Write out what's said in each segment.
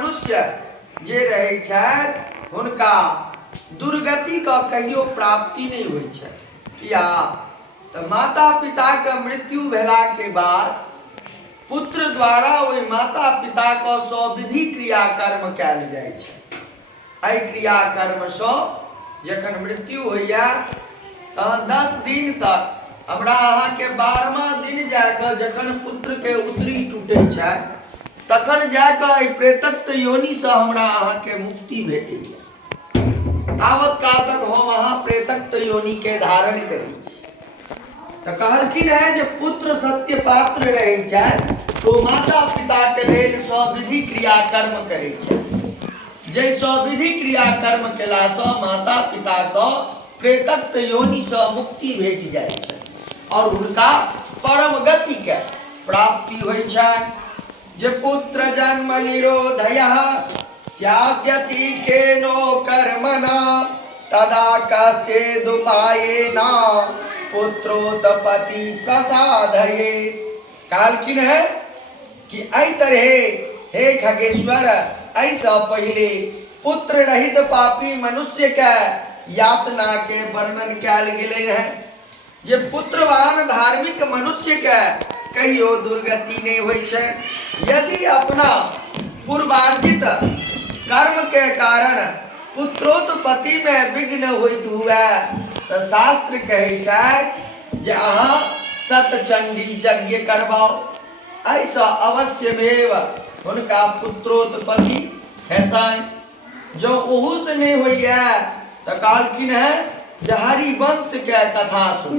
मनुष्य जे रहै छथि हुनका दुर्गति का कहियो प्राप्ति नहीं होइ छै। किया तऽ माता पिता के मृत्यु भेला के बाद पुत्र द्वारा ओहि माता पिता का सविधि क्रिया कर्म कयल जाइ छै। एहि क्रिया कर्म सँ जखन मृत्यु होइया तहन 10 दिन तक हमरा अहाँके 12वां दिन जाकर जखन पुत्र के उतरी टूटे छै तखन जाकर प्रेतक योनि से हमरा अहाँके मुक्ति भेटैया। तावत काल तक हम अहाँ प्रेतक योनि के धारण करी तऽ कहलखिन है जे पुत्र सत्य पात्र रहै छै तो माता पिता के लेल सविधि क्रिया कर्म करै छै। जे सविधि क्रिया कर्म केला सँ माता पिता के प्रेतक योनि से मुक्ति भेट जाइ छै और हुनका परम गति के प्राप्ति होइ छै। जे पुत्र जन्म निरोधयः स्याद्यति केनो कर्मणा तदा कश्चिदुपायेन पुत्रोत्पत्ति प्रसादये। कहलखिन है कि एहि तरहे हे खगेश्वर ऐसा पहले पुत्र रहित पापी मनुष्य के यातना के वर्णन कयल गेलै है। जे पुत्रवान धार्मिक मनुष्य के कहियो दुर्गति नहीं होइ छै। यदि अपना पूर्वार्जित कर्म के कारण पुत्रोत्पत्ति में विघ्न होइत हुए तो शास्त्र कहै छै जे अहाँ सतचंडी यज्ञ करबाओ। ऐसा अवश्यमेव हुनका पुत्रोत्पत्ति हेतनि। जो ओहू से नहीं होइया तो कहलखिन है जे हरिवंश के कथा सुन।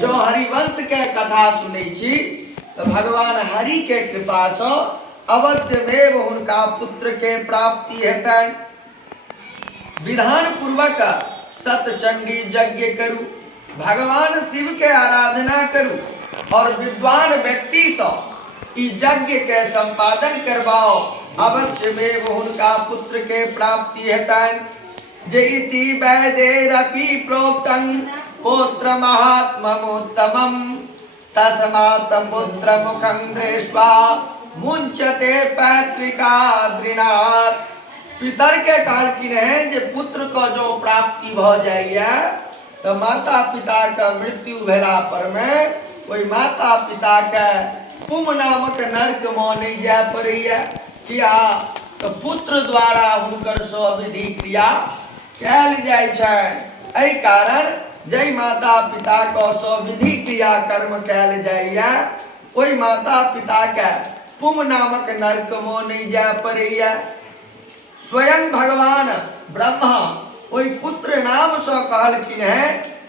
जो हरिवंश के कथा सुनै छी तो भगवान हरि के कृपा से अवश्यमेव हुनका पुत्र के प्राप्ति हेतनि। विधान पूर्वक सतचंडी यज्ञ करू, भगवान शिव के आराधना करू और विद्वान व्यक्ति से ई यज्ञ के संपादन करवाओ। अवश्यमेव हुनका पुत्र के प्राप्ति हेतनि। जे इति वैदेरपि प्रोक्तं पुत्र महात्म्यमुत्तमं तस्मात् पुत्र मुखं दृष्ट्वा मुंचते पैतृकाद्रिनाथ। पितर के कहलखिन है जे पुत्र को जो प्राप्ति भ जाइए तो माता पिता का मृत्यु भेला पर में कोई माता पिता के पुम नामक नरक में नहीं जाय पड़ैया। किया तो पुत्र द्वारा हुनकर सविधि क्रिया कयल जाइ छै। एहि कारण जय माता पिता को सविधि क्रिया कर्म कयल जाइया ओहि माता पिता के पुम नामक नरक में नहीं जाय पड़ैया। स्वयं भगवान ब्रह्मा ओहि पुत्र नाम से कहलखिन है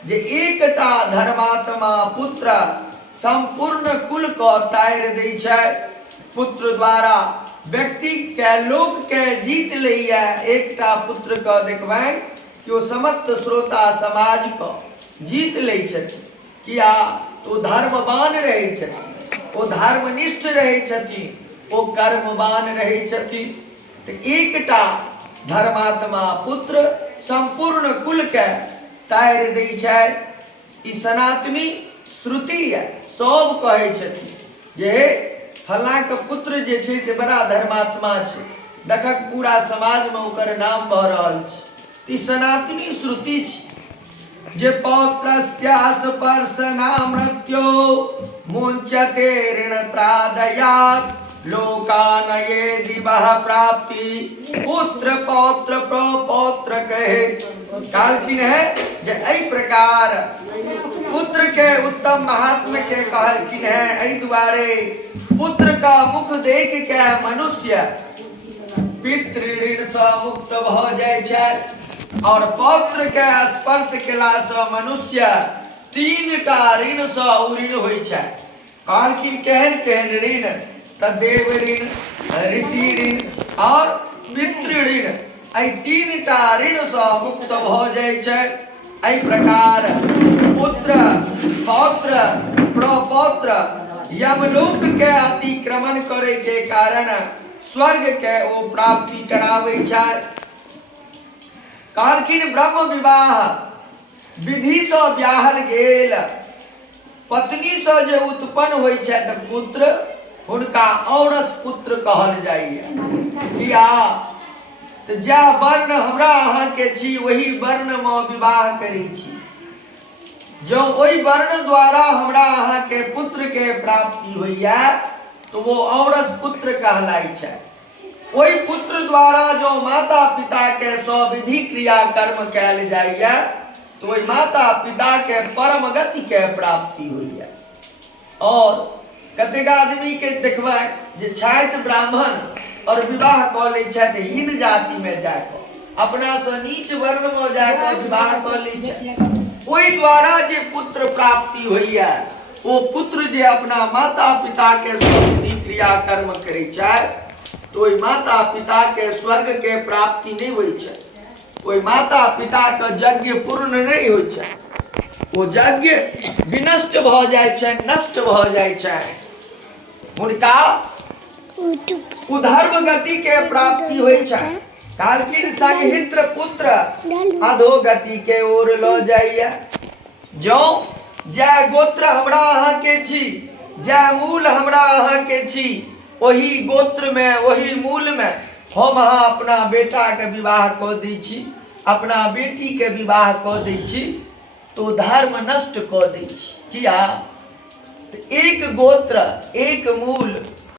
जे एकटा धर्मात्मा पुत्र संपूर्ण कुल को तारि दै छै। पुत्र द्वारा व्यक्ति के लोक के जीत लैया। एकटा पुत्र को देखबनि कि ओ समस्त श्रोता समाज को जीत लै छथिन। किया तो धर्मवान रहै छथिन, ओ धर्मनिष्ठ रहै छथिन, ओ कर्मवान रहै छथिन। तो एकटा धर्मात्मा पुत्र संपूर्ण कुल के तारि दै छै। ई सनातनी श्रुति है। सब कहै छथिन जे फलां के पुत्र जे छै से बड़ा धर्मात्मा छै, देखक पूरा समाज में ओकर नाम बह रहल छै। ई सनातनी श्रुति छै जे पौत्रस्यास पर्सना मृत्यो मुंचते ऋण त्रादयात् लोकान ये दिवह प्राप्ति पुत्र पौत्र प्रपौत्र कहे। कहलखिन है जे एहि प्रकार पुत्र के उत्तम महात्म्य के कहलखिन है। एहि दुआरे पुत्र का मुख देख के मनुष्य पितृ ऋण से मुक्त भ जाय छै और पौत्र के स्पर्श केला से मनुष्य 3टा ऋण से ऋण होइ छै। कहलखिन केहन केहन ऋण तऽ देव ऋण, ऋषि ऋण और पितृ ऋण। एहि 3टा ऋण से मुक्त भ जाय छै। एहि प्रकार पुत्र पौत्र प्रपौत्र यमलोक के अतिक्रमण करे के कारण स्वर्ग के ओ प्राप्ति कराबै छै। कहलखिन ब्रह्म विवाह विधि से ब्याहल गेल पत्नी से जे उत्पन्न होइ छै तऽ पुत्र हुनका औरस पुत्र कहल जाइए। किया तो जा वर्ण हमरा अहाँ के छी वही वर्ण में विवाह करी छी। जो वही वर्ण द्वारा हमरा अहाँ के पुत्र के प्राप्ति होइया तो वो औरस पुत्र कहलाई छै। वही पुत्र द्वारा जो माता पिता के स्वविधि क्रिया कर्म कैल जाइया तो वही माता पिता के परम गति के प्राप्ति होइया। और कतेक आदमी के देखबै जे छथि ब्राह्मण और विवाह कऽ लै छथि हीन जाति में जाकर, अपना से नीच वर्ण में जाकर विवाह कऽ लै छथि। ओहि द्वारा जे पुत्र प्राप्ति होइया वो पुत्र जे अपना माता पिता के स्वविधि क्रिया कर्म करै छथि तो ओहि माता पिता के स्वर्ग के प्राप्ति नहीं होइ छै। ओहि माता पिता के यज्ञ पूर्ण नहीं होइ छै, वो यज्ञ विनष्ट भ जाय छै, नष्ट भ जाय छै। हुनका उधर्म गति के प्राप्ति होइ छै। कालकिन संहित्र पुत्र अधोगति के ओर ल जाइया। जो जय गोत्र हमरा अहाँ के छी, जय मूल हमरा अहाँ के छी, वही गोत्र में वही मूल में हम अहाँ अपना बेटा के विवाह कऽ दै छी, अपना बेटी के विवाह कऽ दै छी तो धर्म नष्ट कऽ दै छी। किया एक गोत्र एक मूल